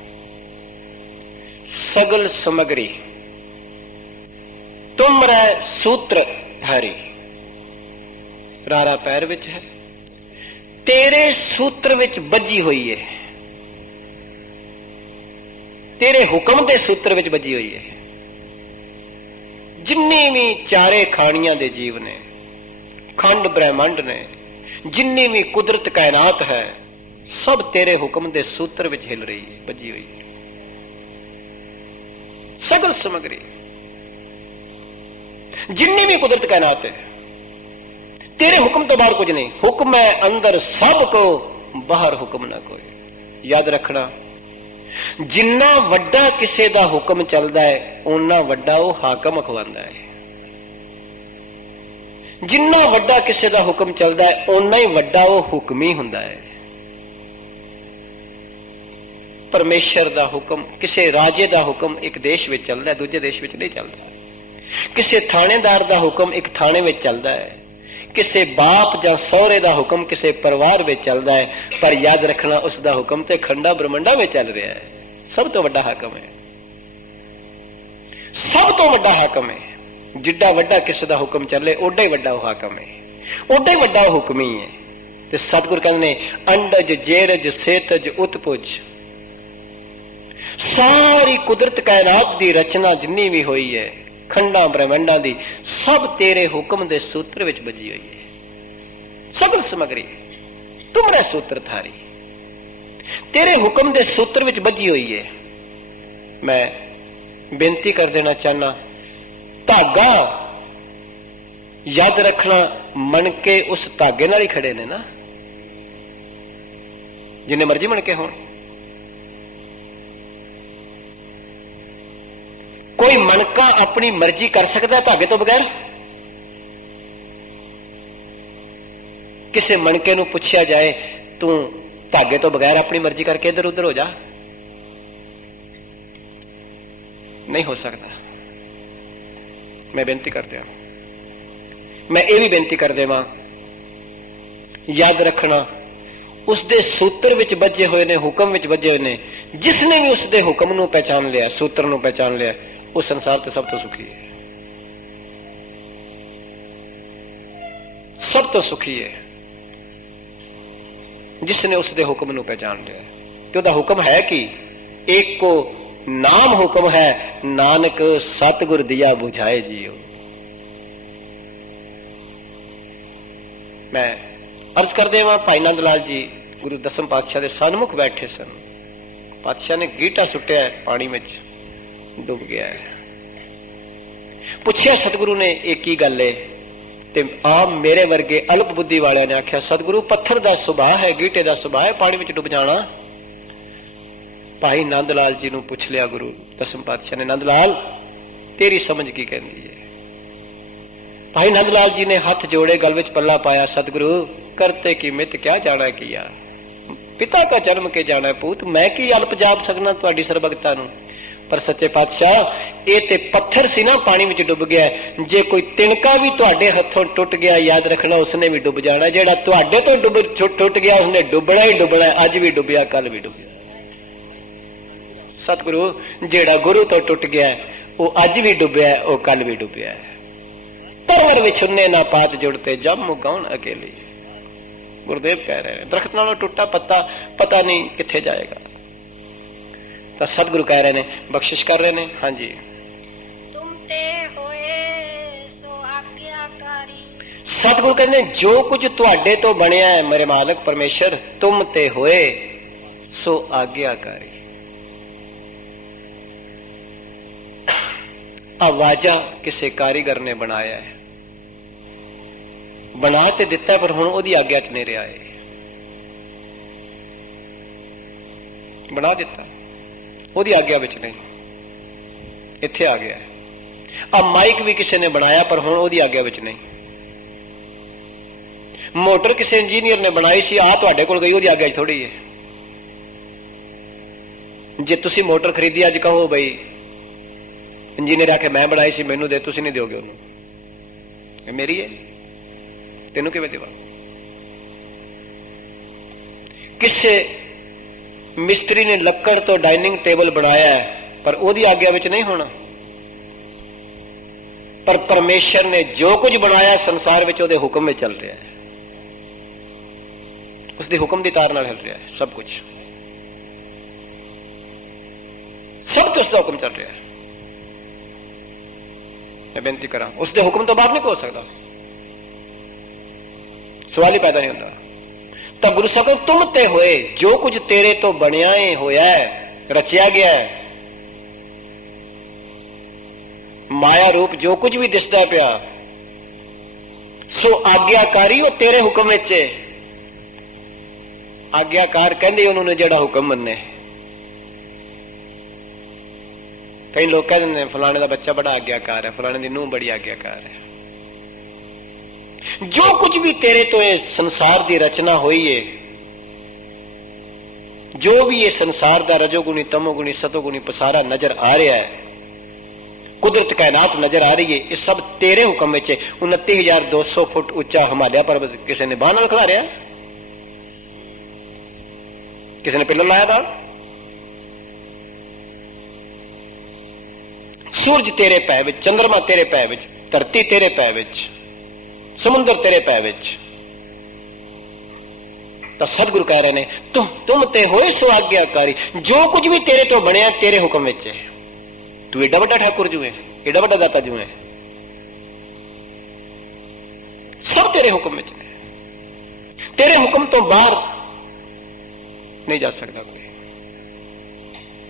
सगल समग्री तुमरे सूत्र धारी। रारा पैर विच है, तेरे सूत्र विच बजी हुई है, तेरे हुक्म के सूत्र विच बजी हुई है। जिन्नी भी चारे खानियां दे जीव ने, खंड ब्रह्मंड ने, जिन्नी भी कुदरत कायनात है, सब तेरे हुक्म के सूत्र विच हिल रही है, बजी हुई है। सगल समग्री, जिन्नी भी कुदरत कायनात है, तेरे हुक्म तो बाहर कुछ नहीं। हुक्म है अंदर सबको, बाहर हुक्म ना कोई। याद रखना, जिन्ना वड्डा किसी का हुक्म चलता है उन्ना वड्डा वो हाकम अखवांदा है, जिन्ना वड्डा किसी का हुक्म चलता है उन्ना ही वड्डा वो हुक्मी हुंदा है। परमेश्वर का हुक्म, किसी राजे का हुक्म एक देश में चलता है, दूजे देश में नहीं चलता। किसी थानेदार का हुक्म एक थाने में चलता है, किसी बाप या सौरे का हुक्म किसी परिवार में चलता है, पर याद रखना उसका हुक्म तो खंडा ब्रह्मंडा में चल रहा है। सब तो वड्डा हाकम है, सब तो वड्डा हाकम है। जिड्डा वड्डा किसी का हुक्म चले ओडा ही वड्डा वो हाकम है, ओडा ही वड्डा वो हुक्मी है। तो सतगुर कहते अंडज जेरज सेतज उत्पुज, ਸਾਰੀ ਕੁਦਰਤ ਕਾਇਨਾਤ ਦੀ ਰਚਨਾ ਜਿੰਨੀ ਵੀ ਹੋਈ ਹੈ, ਖੰਡਾਂ ਬ੍ਰਹਿਮੰਡਾਂ ਦੀ, ਸਭ ਤੇਰੇ ਹੁਕਮ ਦੇ ਸੂਤਰ ਵਿੱਚ ਬੱਜੀ ਹੋਈ ਹੈ। ਸਗਲ ਸਮਗਰੀ ਤੁਮਰੇ ਸੂਤਰ ਧਾਰੀ, ਤੇਰੇ ਹੁਕਮ ਦੇ ਸੂਤਰ ਵਿੱਚ ਬੱਜੀ ਹੋਈ ਹੈ। ਮੈਂ ਬੇਨਤੀ ਕਰ ਦੇਣਾ ਚਾਹਨਾ, ਧਾਗਾ ਯਾਦ ਰੱਖਣਾ, ਮਣ ਕੇ ਉਸ ਧਾਗੇ ਨਾਲ ਹੀ ਖੜੇ ਨੇ ਨਾ, ਜਿੰਨੇ ਮਰਜ਼ੀ ਮਣ ਕੇ ਹੋਣ। ਕੋਈ ਮਣਕਾ ਆਪਣੀ ਮਰਜ਼ੀ ਕਰ ਸਕਦਾ ਧਾਗੇ ਤੋਂ ਬਗੈਰ? ਕਿਸੇ ਮਣਕੇ ਨੂੰ ਪੁੱਛਿਆ ਜਾਏ, ਤੂੰ ਧਾਗੇ ਤੋਂ ਬਗੈਰ ਆਪਣੀ ਮਰਜ਼ੀ ਕਰਕੇ ਇੱਧਰ ਉੱਧਰ ਹੋ ਜਾ, ਨਹੀਂ ਹੋ ਸਕਦਾ। ਮੈਂ ਬੇਨਤੀ ਕਰ ਦਿਆਂ, ਮੈਂ ਇਹ ਵੀ ਬੇਨਤੀ ਕਰ ਦੇਵਾਂ, ਯਾਦ ਰੱਖਣਾ, ਉਸ ਦੇ ਸੂਤਰ ਵਿੱਚ ਬੱਝੇ ਹੋਏ ਨੇ, ਹੁਕਮ ਵਿੱਚ ਬੱਝੇ ਹੋਏ ਨੇ। ਜਿਸ ਨੇ ਵੀ ਉਸ ਦੇ ਹੁਕਮ ਨੂੰ ਪਹਿਚਾਨ ਲਿਆ, ਸੂਤਰ ਨੂੰ ਪਹਿਚਾਨ ਲਿਆ, ਉਹ ਸੰਸਾਰ ਤੇ ਸਭ ਤੋਂ ਸੁਖੀ ਹੈ, ਸਭ ਤੋਂ ਸੁਖੀ ਹੈ। ਜਿਸ ਨੇ ਉਸ ਦੇ ਹੁਕਮ ਨੂੰ ਪਹਿਚਾਨ ਲਿਆ, ਤੇ ਉਹਦਾ ਹੁਕਮ ਹੈ ਕਿ ਏਕੋ ਨਾਮ ਹੁਕਮ ਹੈ, ਨਾਨਕ ਸਤਿਗੁਰ ਦਿਆ ਬੁਝਾਏ ਜੀਓ। ਮੈਂ ਅਰਜ਼ ਕਰ ਦੇਵਾਂ, ਭਾਈ ਨੰਦ ਲਾਲ ਜੀ ਗੁਰੂ ਦਸਮ ਪਾਤਸ਼ਾਹ ਦੇ ਸਨਮੁਖ ਬੈਠੇ ਸਨ। ਪਾਤਸ਼ਾਹ ਨੇ ਗੀਟਾ ਸੁੱਟਿਆ, ਪਾਣੀ ਵਿੱਚ ਡੁੱਬ ਗਿਆ ਹੈ। ਪੁੱਛਿਆ ਸਤਿਗੁਰੂ ਨੇ, ਇਹ ਕੀ ਗੱਲ ਹੈ? ਤੇ ਆਮ ਮੇਰੇ ਵਰਗੇ ਅਲਪ ਬੁੱਧੀ ਵਾਲਿਆਂ ਨੇ ਆਖਿਆ, ਸਤਿਗੁਰੂ ਪੱਥਰ ਦਾ ਸੁਭਾਅ ਹੈ, ਗੀਟੇ ਦਾ ਸੁਭਾਅ ਹੈ, ਪਾਣੀ ਵਿੱਚ ਡੁੱਬ ਜਾਣਾ। ਭਾਈ ਨੰਦ ਲਾਲ ਜੀ ਨੂੰ ਪੁੱਛ ਲਿਆ ਗੁਰੂ ਦਸਮ ਪਾਤਸ਼ਾਹ ਨੇ, ਨੰਦ ਲਾਲ ਤੇਰੀ ਸਮਝ ਕੀ ਕਹਿੰਦੀ ਹੈ? ਭਾਈ ਨੰਦ ਲਾਲ ਜੀ ਨੇ ਹੱਥ ਜੋੜੇ, ਗਲ ਵਿੱਚ ਪੱਲਾ ਪਾਇਆ, ਸਤਿਗੁਰੂ ਕਰਤੇ ਕੀ ਮਿਤ ਕਿਆ ਜਾਣਾ ਕੀਆ, ਪਿਤਾ ਕਾ ਜਨਮ ਕੇ ਜਾਣਾ ਪੂਤ, ਮੈਂ ਕੀ ਅਲਪ ਜਾਪ ਸਕਣਾ ਤੁਹਾਡੀ ਸਰਬਗਤਾ ਨੂੰ। ਪਰ ਸੱਚੇ ਪਾਤਸ਼ਾਹ, ਇਹ ਤੇ ਪੱਥਰ ਸੀ ਨਾ, ਪਾਣੀ ਵਿੱਚ ਡੁੱਬ ਗਿਆ। ਜੇ ਕੋਈ ਤਿਣਕਾ ਵੀ ਤੁਹਾਡੇ ਹੱਥੋਂ ਟੁੱਟ ਗਿਆ, ਯਾਦ ਰੱਖਣਾ ਉਸਨੇ ਵੀ ਡੁੱਬ ਜਾਣਾ। ਜਿਹੜਾ ਤੁਹਾਡੇ ਤੋਂ ਟੁੱਟ ਗਿਆ, ਉਸਨੇ ਡੁੱਬਣਾ ਹੀ ਡੁੱਬਣਾ। ਅੱਜ ਵੀ ਡੁੱਬਿਆ, ਕੱਲ ਵੀ ਡੁੱਬਿਆ। ਸਤਿਗੁਰੂ, ਜਿਹੜਾ ਗੁਰੂ ਤੋਂ ਟੁੱਟ ਗਿਆ, ਉਹ ਅੱਜ ਵੀ ਡੁੱਬਿਆ, ਉਹ ਕੱਲ ਵੀ ਡੁੱਬਿਆ। ਤਰਵਰ ਵਿੱਚ ਉਹਨੇ ਨਾ ਪਾਤ ਜੁੜਤੇ, ਜੰਮ ਗਾਉਣ ਅਕੇਲੀ। ਗੁਰਦੇਵ ਕਹਿ ਰਹੇ ਨੇ, ਦਰਖਤ ਨਾਲੋਂ ਟੁੱਟਾ ਪੱਤਾ ਪਤਾ ਨਹੀਂ ਕਿੱਥੇ ਜਾਏਗਾ। ਤਾਂ ਸਤਿਗੁਰੂ ਕਹਿ ਰਹੇ ਨੇ, ਬਖਸ਼ਿਸ਼ ਕਰ ਰਹੇ ਨੇ। ਹਾਂਜੀ, ਤੁਮ ਤੇ ਹੋਏ ਸੋ ਆਗਿਆਕਾਰੀ। ਸਤਿਗੁਰੂ ਕਹਿੰਦੇ, ਜੋ ਕੁਝ ਤੁਹਾਡੇ ਤੋਂ ਬਣਿਆ ਹੈ ਮੇਰੇ ਮਾਲਕ ਪਰਮੇਸ਼ਰ, ਤੁਮ ਤੇ ਹੋਏ ਸੋ ਆਗਿਆਕਾਰੀ। ਆਵਾਜ਼ਾ ਕਿਸੇ ਕਾਰੀਗਰ ਨੇ ਬਣਾਇਆ ਹੈ, ਬਣਾ ਤੇ ਦਿੱਤਾ, ਪਰ ਹੁਣ ਉਹਦੀ ਆਗਿਆ ਚ ਨਹੀਂ ਰਿਹਾ ਹੈ। ਬਣਾ ਦਿੱਤਾ, ਉਹਦੀ ਆਗਿਆ ਵਿੱਚ ਨਹੀਂ, ਇੱਥੇ ਆ ਗਿਆ। ਆ ਮਾਈਕ ਵੀ ਕਿਸੇ ਨੇ ਬਣਾਇਆ, ਪਰ ਹੁਣ ਉਹਦੀ ਆਗਿਆ ਵਿੱਚ ਨਹੀਂ। ਮੋਟਰ ਕਿਸੇ ਇੰਜੀਨੀਅਰ ਨੇ ਬਣਾਈ ਸੀ, ਆ ਤੁਹਾਡੇ ਕੋਲ ਗਈ, ਉਹਦੀ ਆਗਿਆ ਚ ਥੋੜੀ ਹੈ। ਜੇ ਤੁਸੀਂ ਮੋਟਰ ਖਰੀਦੀ, ਅੱਜ ਕਹੋ ਬਈ ਇੰਜੀਨੀਅਰ ਆਖੇ ਮੈਂ ਬਣਾਈ ਸੀ, ਮੈਨੂੰ ਦੇ, ਤੁਸੀਂ ਨਹੀਂ ਦਿਓਗੇ ਉਹਨੂੰ, ਇਹ ਮੇਰੀ ਹੈ, ਤੈਨੂੰ ਕਿਵੇਂ ਦੇਵਾਂ? ਕਿਸੇ ਮਿਸਤਰੀ ਨੇ ਲੱਕੜ ਤੋਂ ਡਾਈਨਿੰਗ ਟੇਬਲ ਬਣਾਇਆ ਹੈ, ਪਰ ਉਹਦੀ ਆਗਿਆ ਵਿੱਚ ਨਹੀਂ ਹੋਣਾ। ਪਰ ਪਰਮੇਸ਼ਰ ਨੇ ਜੋ ਕੁਝ ਬਣਾਇਆ ਸੰਸਾਰ ਵਿੱਚ, ਉਹਦੇ ਹੁਕਮ ਵਿੱਚ ਚੱਲ ਰਿਹਾ ਹੈ, ਉਸਦੇ ਹੁਕਮ ਦੀ ਤਾਰ ਨਾਲ ਹਿਲ ਰਿਹਾ ਹੈ ਸਭ ਕੁਝ। ਸਭ ਕੁਝ ਦਾ ਹੁਕਮ ਚੱਲ ਰਿਹਾ ਹੈ। ਮੈਂ ਬੇਨਤੀ ਕਰਾਂ, ਉਸਦੇ ਹੁਕਮ ਤੋਂ ਬਾਹਰ ਨਹੀਂ ਹੋ ਸਕਦਾ, ਸਵਾਲ ਹੀ ਪੈਦਾ ਨਹੀਂ ਹੁੰਦਾ। ਤਾਂ ਗੁਰੂ ਸਾਹਿਬ, ਤੁਮ ਤੇ ਹੋਏ, ਜੋ ਕੁਝ ਤੇਰੇ ਤੋਂ ਬਣਿਆ ਹੈ, ਹੋਇਆ ਹੈ, ਰਚਿਆ ਗਿਆ ਹੈ, ਮਾਇਆ ਰੂਪ ਜੋ ਕੁਝ ਵੀ ਦਿਸਦਾ ਪਿਆ, ਸੋ ਆਗਿਆਕਾਰੀ ਉਹ ਤੇਰੇ ਹੁਕਮ ਵਿੱਚ ਹੈ। ਆਗਿਆਕਾਰ ਕਹਿੰਦੇ ਉਹਨੂੰ ਨੇ ਜਿਹੜਾ ਹੁਕਮ ਮੰਨੇ। ਕਈ ਲੋਕ ਕਹਿੰਦੇ ਨੇ ਫਲਾਣੇ ਦਾ ਬੱਚਾ ਬੜਾ ਆਗਿਆਕਾਰ ਹੈ, ਫਲਾਣੇ ਦੀ ਨੂੰਹ ਬੜੀ ਆਗਿਆਕਾਰ ਹੈ। ਜੋ ਕੁਝ ਵੀ ਤੇਰੇ ਤੋਂ ਇਹ ਸੰਸਾਰ ਦੀ ਰਚਨਾ ਹੋਈ ਹੈ, ਜੋ ਵੀ ਇਹ ਸੰਸਾਰ ਦਾ ਰਜੋਗੁਣੀ ਤਮੋਗੁਣੀ ਸਤੋਗੁਣੀ ਪਸਾਰਾ ਨਜ਼ਰ ਆ ਰਿਹਾ ਹੈ, ਕੁਦਰਤ ਕਾਇਨਾਤ ਨਜ਼ਰ ਆ ਰਹੀ ਹੈ, ਇਹ ਸਭ ਤੇਰੇ ਹੁਕਮ ਵਿੱਚ ਹੈ। 29,200 ਫੁੱਟ ਉੱਚਾ ਹਿਮਾਲਿਆ ਪਰਬਤ ਕਿਸੇ ਨੇ ਬਾਹ ਨਾਲ ਖਿਲਾਰਿਆ? ਕਿਸੇ ਨੇ ਪਿੱਲਰ ਲਾਇਆ ਨਾਲ? ਸੂਰਜ ਤੇਰੇ ਪੈ ਵਿੱਚ, ਚੰਦਰਮਾ ਤੇਰੇ ਪੈ ਵਿੱਚ, ਧਰਤੀ ਤੇਰੇ ਪੈ ਵਿੱਚ, ਸਮੁੰਦਰ ਤੇਰੇ ਪੈ ਵਿੱਚ। ਤਾਂ ਸਤਿਗੁਰੂ ਕਹਿ ਰਹੇ ਨੇ ਤੁਮ ਤੇ ਹੋਏ ਸੋ ਆਗਿਆਕਾਰੀ, ਜੋ ਕੁਝ ਵੀ ਤੇਰੇ ਤੋਂ ਬਣਿਆ ਤੇਰੇ ਹੁਕਮ ਵਿੱਚ ਹੈ। ਤੂੰ ਏਡਾ ਵੱਡਾ ਠਾਕੁਰ ਜੂ ਹੈ, ਏਡਾ ਵੱਡਾ ਦਾਤਾ ਜੂ ਹੈ, ਸਭ ਤੇਰੇ ਹੁਕਮ ਵਿੱਚ ਨੇ। ਤੇਰੇ ਹੁਕਮ ਤੋਂ ਬਾਹਰ ਨਹੀਂ ਜਾ ਸਕਦਾ ਕੋਈ,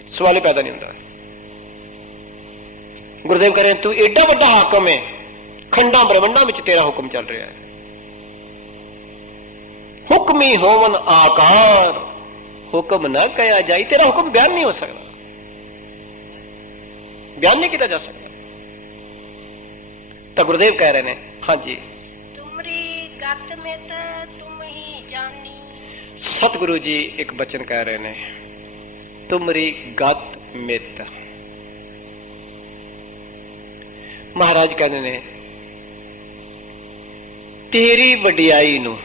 ਸਵਾਲ ਹੀ ਪੈਦਾ ਨਹੀਂ ਹੁੰਦਾ। ਗੁਰਦੇਵ ਕਹ ਰਹੇ ਤੂੰ ਏਡਾ ਵੱਡਾ ਹਾਕਮ ਹੈ, ਖੰਡਾਂ ਬ੍ਰਹਮੰਡਾਂ ਵਿੱਚ ਤੇਰਾ ਹੁਕਮ ਚੱਲ ਰਿਹਾ ਹੈ। ਹੁਕਮੀ ਹੋਵਨ ਆਕਾਰ, ਹੁਕਮ ਨਾ ਕਹਿਆ ਜਾਈ, ਤੇਰਾ ਹੁਕਮ ਬਿਆਨ ਨਹੀਂ ਹੋ ਸਕਦਾ, ਬਿਆਨ ਨਹੀਂ ਕੀਤਾ ਜਾ ਸਕਦਾ। ਤਾਂ ਗੁਰਦੇਵ ਕਹਿ ਰਹੇ ਨੇ ਹਾਂਜੀ ਤੁਮਰੀ ਗਤ ਮਿਤ ਤੁਮ ਹੀ ਜਾਨੀ। ਸਤਿਗੁਰੂ ਜੀ ਇੱਕ ਬਚਨ ਕਹਿ ਰਹੇ ਨੇ, ਤੁਮਰੀ ਗਤ ਮਿਤ। ਮਹਾਰਾਜ ਕਹਿੰਦੇ ਨੇ ਤੇਰੀ ਵਡਿਆਈ ਨੂੰ,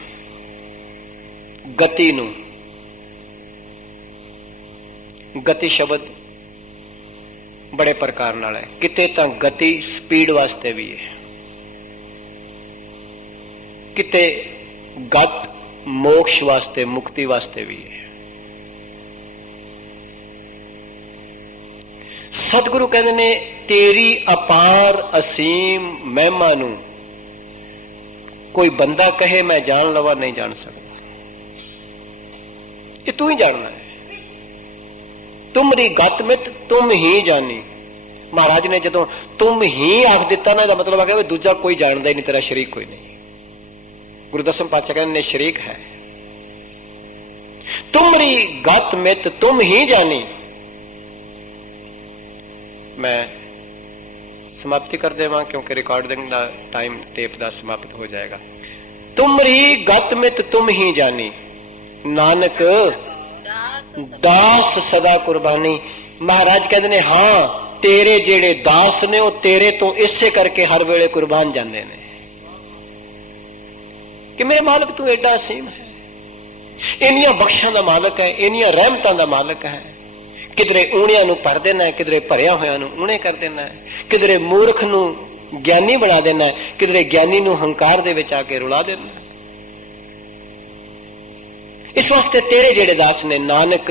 ਗਤੀ ਨੂੰ, ਗਤੀ ਸ਼ਬਦ ਬੜੇ ਪ੍ਰਕਾਰ ਨਾਲ ਹੈ। ਕਿਤੇ ਤਾਂ ਗਤੀ ਸਪੀਡ ਵਾਸਤੇ ਵੀ ਹੈ, ਕਿਤੇ ਗਤ ਮੋਕਸ਼ ਵਾਸਤੇ, ਮੁਕਤੀ ਵਾਸਤੇ ਵੀ ਹੈ। ਸਤਿਗੁਰੂ ਕਹਿੰਦੇ ਨੇ ਤੇਰੀ ਅਪਾਰ ਅਸੀਮ ਮਹਿਮਾ ਨੂੰ ਕੋਈ ਬੰਦਾ ਕਹੇ ਮੈਂ ਜਾਣ ਲਵਾਂ, ਨਹੀਂ ਜਾਣ ਸਕਦਾ, ਇਹ ਤੂੰ ਹੀ ਜਾਣਨਾ ਹੈ। ਤੁਮਰੀ ਗਤ ਮਿਤ ਤੁਮ ਹੀ ਜਾਨੀ। ਮਹਾਰਾਜ ਨੇ ਜਦੋਂ ਤੁਮ ਹੀ ਆਖ ਦਿੱਤਾ ਨਾ, ਇਹਦਾ ਮਤਲਬ ਆ ਗਿਆ ਵੀ ਦੂਜਾ ਕੋਈ ਜਾਣਦਾ ਹੀ ਨਹੀਂ, ਤੇਰਾ ਸ਼ਰੀਕ ਕੋਈ ਨਹੀਂ। ਗੁਰੂ ਦਸਮ ਪਾਤਸ਼ਾਹ ਕਹਿੰਦੇ ਨੇ ਸ਼ਰੀਕ ਹੈ। ਤੁਮਰੀ ਗਤ ਮਿਤ ਤੁਮ ਹੀ ਜਾਨੀ। ਮੈਂ ਸਮਾਪਤੀ ਕਰ ਦੇਵਾਂ ਕਿਉਂਕਿ ਰਿਕਾਰਡਿੰਗ ਦਾ ਟਾਈਮ ਟੇਪ ਦਾ ਸਮਾਪਤ ਹੋ ਜਾਏਗਾ। ਤੁਮਰੀ ਗਤ ਮਿਤ ਤੁਮ ਹੀ ਜਾਨੀ, ਨਾਨਕ ਦਾਸ ਸਦਾ ਕੁਰਬਾਨੀ। ਮਹਾਰਾਜ ਕਹਿੰਦੇ ਨੇ ਹਾਂ, ਤੇਰੇ ਜਿਹੜੇ ਦਾਸ ਨੇ ਉਹ ਤੇਰੇ ਤੋਂ ਇਸੇ ਕਰਕੇ ਹਰ ਵੇਲੇ ਕੁਰਬਾਨ ਜਾਂਦੇ ਨੇ ਕਿ ਮੇਰੇ ਮਾਲਕ ਤੂੰ ਐਡਾ ਅਸੀਮ ਹੈ, ਇੰਨੀਆਂ ਬਖਸ਼ਾਂ ਦਾ ਮਾਲਕ ਹੈ, ਇੰਨੀਆਂ ਰਹਿਮਤਾਂ ਦਾ ਮਾਲਕ ਹੈ। ਕਿਧਰੇ ਊਣਿਆਂ ਨੂੰ ਭਰ ਦੇਣਾ, ਕਿਧਰੇ ਭਰਿਆ ਹੋਇਆਂ ਨੂੰ ਊਣੇ ਕਰ ਦੇਣਾ, ਕਿਧਰੇ ਮੂਰਖ ਨੂੰ ਗਿਆਨੀ ਬਣਾ ਦੇਣਾ, ਕਿਧਰੇ ਗਿਆਨੀ ਨੂੰ ਹੰਕਾਰ ਦੇ ਵਿੱਚ ਆ ਕੇ ਰੁਲਾ ਦੇਣਾ। ਇਸ ਵਾਸਤੇ ਤੇਰੇ ਜਿਹੜੇ ਦਾਸ ਨੇ, ਨਾਨਕ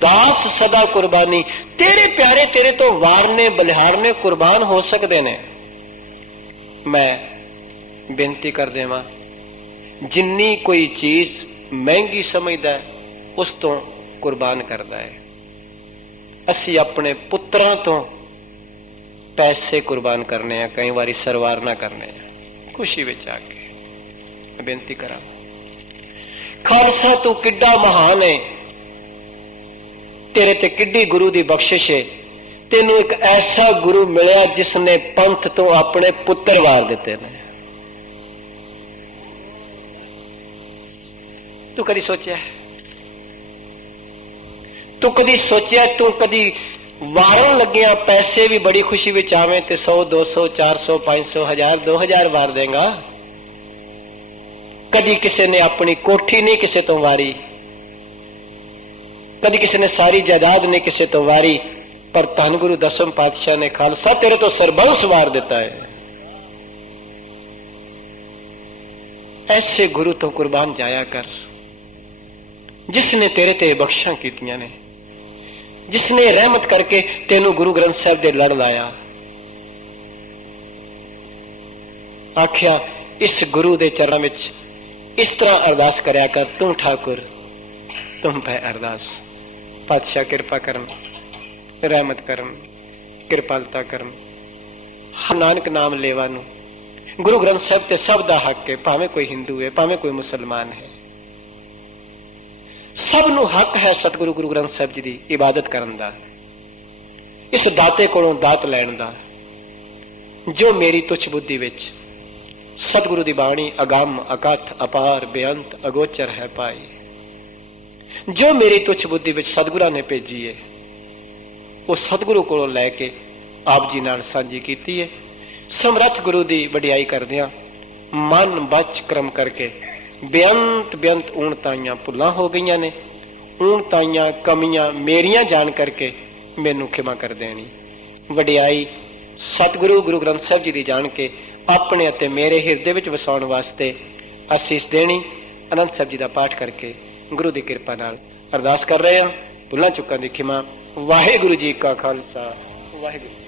ਦਾਸ ਸਦਾ ਕੁਰਬਾਨੀ, ਤੇਰੇ ਪਿਆਰੇ ਤੇਰੇ ਤੋਂ ਵਾਰਨੇ ਬਲਿਹਾਰਨੇ ਕੁਰਬਾਨ ਹੋ ਸਕਦੇ ਨੇ। ਮੈਂ ਬੇਨਤੀ ਕਰ ਦੇਵਾਂ, ਜਿੰਨੀ ਕੋਈ ਚੀਜ਼ ਮਹਿੰਗੀ ਸਮਝਦਾ ਉਸ ਤੋਂ ਕੁਰਬਾਨ ਕਰਦਾ ਹੈ। ਅਸੀਂ ਆਪਣੇ ਪੁੱਤਰਾਂ ਤੋਂ ਪੈਸੇ ਕੁਰਬਾਨ ਕਰਨੇ ਆ, ਕਈ ਵਾਰੀ ਸਰਵਾਰ ਨਾ ਕਰਨੇ ਆ, ਖੁਸ਼ੀ ਵਿੱਚ ਆ ਕੇ ਬੇਨਤੀ ਕਰਾਂ, ਖਾਲਸਾ ਤੂੰ ਕਿੱਡਾ ਮਹਾਨ ਹੈ, ਤੇਰੇ ਤੇ ਕਿੱਡੀ ਗੁਰੂ ਦੀ ਬਖਸ਼ਿਸ਼ ਹੈ। ਤੈਨੂੰ ਇੱਕ ਐਸਾ ਗੁਰੂ ਮਿਲਿਆ ਜਿਸ ਨੇ ਪੰਥ ਤੋਂ ਆਪਣੇ ਪੁੱਤਰ ਵਾਰ ਦਿੱਤੇ ਨੇ। ਤੂੰ ਕਦੀ ਸੋਚਿਆ, ਤੂੰ ਕਦੀ ਸੋਚਿਆ, ਤੂੰ ਕਦੀ ਵਾਰਨ ਲੱਗਿਆ ਪੈਸੇ ਵੀ ਬੜੀ ਖੁਸ਼ੀ ਵਿੱਚ ਆਵੇਂ ਤੇ 100 200 400 500 1000 2000 ਵਾਰ ਦੇਗਾ। ਕਦੀ ਕਿਸੇ ਨੇ ਆਪਣੀ ਕੋਠੀ ਨਹੀਂ ਕਿਸੇ ਤੋਂ ਵਾਰੀ, ਕਦੀ ਕਿਸੇ ਨੇ ਸਾਰੀ ਜਾਇਦਾਦ ਨਹੀਂ ਕਿਸੇ ਤੋਂ ਵਾਰੀ, ਪਰ ਧੰਨ ਗੁਰੂ ਦਸਮ ਪਾਤਸ਼ਾਹ ਨੇ ਖਾਲਸਾ ਤੇਰੇ ਤੋਂ ਸਰਬੰਸ ਵਾਰ ਦਿੱਤਾ ਹੈ। ਐਸੇ ਗੁਰੂ ਤੋਂ ਕੁਰਬਾਨ ਜਾਇਆ ਕਰ, ਜਿਸ ਨੇ ਤੇਰੇ ਤੇ ਬਖਸ਼ਾਂ ਕੀਤੀਆਂ ਨੇ, ਜਿਸ ਨੇ ਰਹਿਮਤ ਕਰਕੇ ਤੈਨੂੰ ਗੁਰੂ ਗ੍ਰੰਥ ਸਾਹਿਬ ਦੇ ਲੜ ਲਾਇਆ। ਆਖਿਆ ਇਸ ਗੁਰੂ ਦੇ ਚਰਨਾਂ ਵਿੱਚ ਇਸ ਤਰ੍ਹਾਂ ਅਰਦਾਸ ਕਰਿਆ ਕਰ, ਤੂੰ ਠਾਕੁਰ ਤੁਮ ਪੈ ਅਰਦਾਸ। ਪਾਤਸ਼ਾਹ ਕਿਰਪਾ ਕਰਨ, ਰਹਿਮਤ ਕਰਨ, ਕਿਰਪਾਲਤਾ ਕਰਨ। ਨਾਨਕ ਨਾਮ ਲੇਵਾ ਨੂੰ ਗੁਰੂ ਗ੍ਰੰਥ ਸਾਹਿਬ ਤੇ ਸਭ ਦਾ ਹੱਕ ਹੈ, ਭਾਵੇਂ ਕੋਈ ਹਿੰਦੂ ਹੈ, ਭਾਵੇਂ ਕੋਈ ਮੁਸਲਮਾਨ ਹੈ, ਸਭ ਨੂੰ ਹੱਕ ਹੈ ਸਤਿਗੁਰੂ ਗੁਰੂ ਗ੍ਰੰਥ ਸਾਹਿਬ ਜੀ ਦੀ ਇਬਾਦਤ ਕਰਨ ਦਾ, ਇਸ ਦਾਤੇ ਕੋਲੋਂ ਦਾਤ ਲੈਣ ਦਾ। ਜੋ ਮੇਰੀ ਤੁੱਛ ਬੁੱਧੀ ਵਿੱਚ ਸਤਿਗੁਰੂ ਦੀ ਬਾਣੀ ਅਗੰਮ ਅਕਥ ਅਪਾਰ ਬੇਅੰਤ ਅਗੋਚਰ ਹੈ ਪਾਈ, ਜੋ ਮੇਰੀ ਤੁੱਛ ਬੁੱਧੀ ਵਿੱਚ ਸਤਿਗੁਰਾਂ ਨੇ ਭੇਜੀ ਹੈ, ਉਹ ਸਤਿਗੁਰੂ ਕੋਲੋਂ ਲੈ ਕੇ ਆਪ ਜੀ ਨਾਲ ਸਾਂਝੀ ਕੀਤੀ ਹੈ। ਸਮਰੱਥ ਗੁਰੂ ਦੀ ਵਡਿਆਈ ਕਰਦਿਆਂ ਮਨ ਬਚ ਕਰਮ ਕਰਕੇ ਬੇਅੰਤ ਬੇਅੰਤ ਊਣਤਾਈਆਂ ਭੁੱਲਾਂ ਹੋ ਗਈਆਂ ਨੇ। ਊਣਤਾਈਆਂ ਕਮੀਆਂ ਮੇਰੀਆਂ ਜਾਣ ਕਰਕੇ ਮੈਨੂੰ ਖਿਮਾ ਕਰ ਦੇਣੀ। ਵਡਿਆਈ ਸਤਿਗੁਰੂ ਗੁਰੂ ਗ੍ਰੰਥ ਸਾਹਿਬ ਜੀ ਦੀ ਜਾਣ ਕੇ ਆਪਣੇ ਅਤੇ ਮੇਰੇ ਹਿਰਦੇ ਵਿੱਚ ਵਸਾਉਣ ਵਾਸਤੇ ਅਸੀਸ ਦੇਣੀ। ਅਨੰਦ ਸਾਹਿਬ ਜੀ ਦਾ ਪਾਠ ਕਰਕੇ ਗੁਰੂ ਦੀ ਕਿਰਪਾ ਨਾਲ ਅਰਦਾਸ ਕਰ ਰਹੇ ਹਾਂ। ਭੁੱਲਾਂ ਚੁੱਕਾਂ ਦੀ ਖਿਮਾ। ਵਾਹਿਗੁਰੂ ਜੀ ਕਾ ਖਾਲਸਾ, ਵਾਹਿਗੁਰੂ।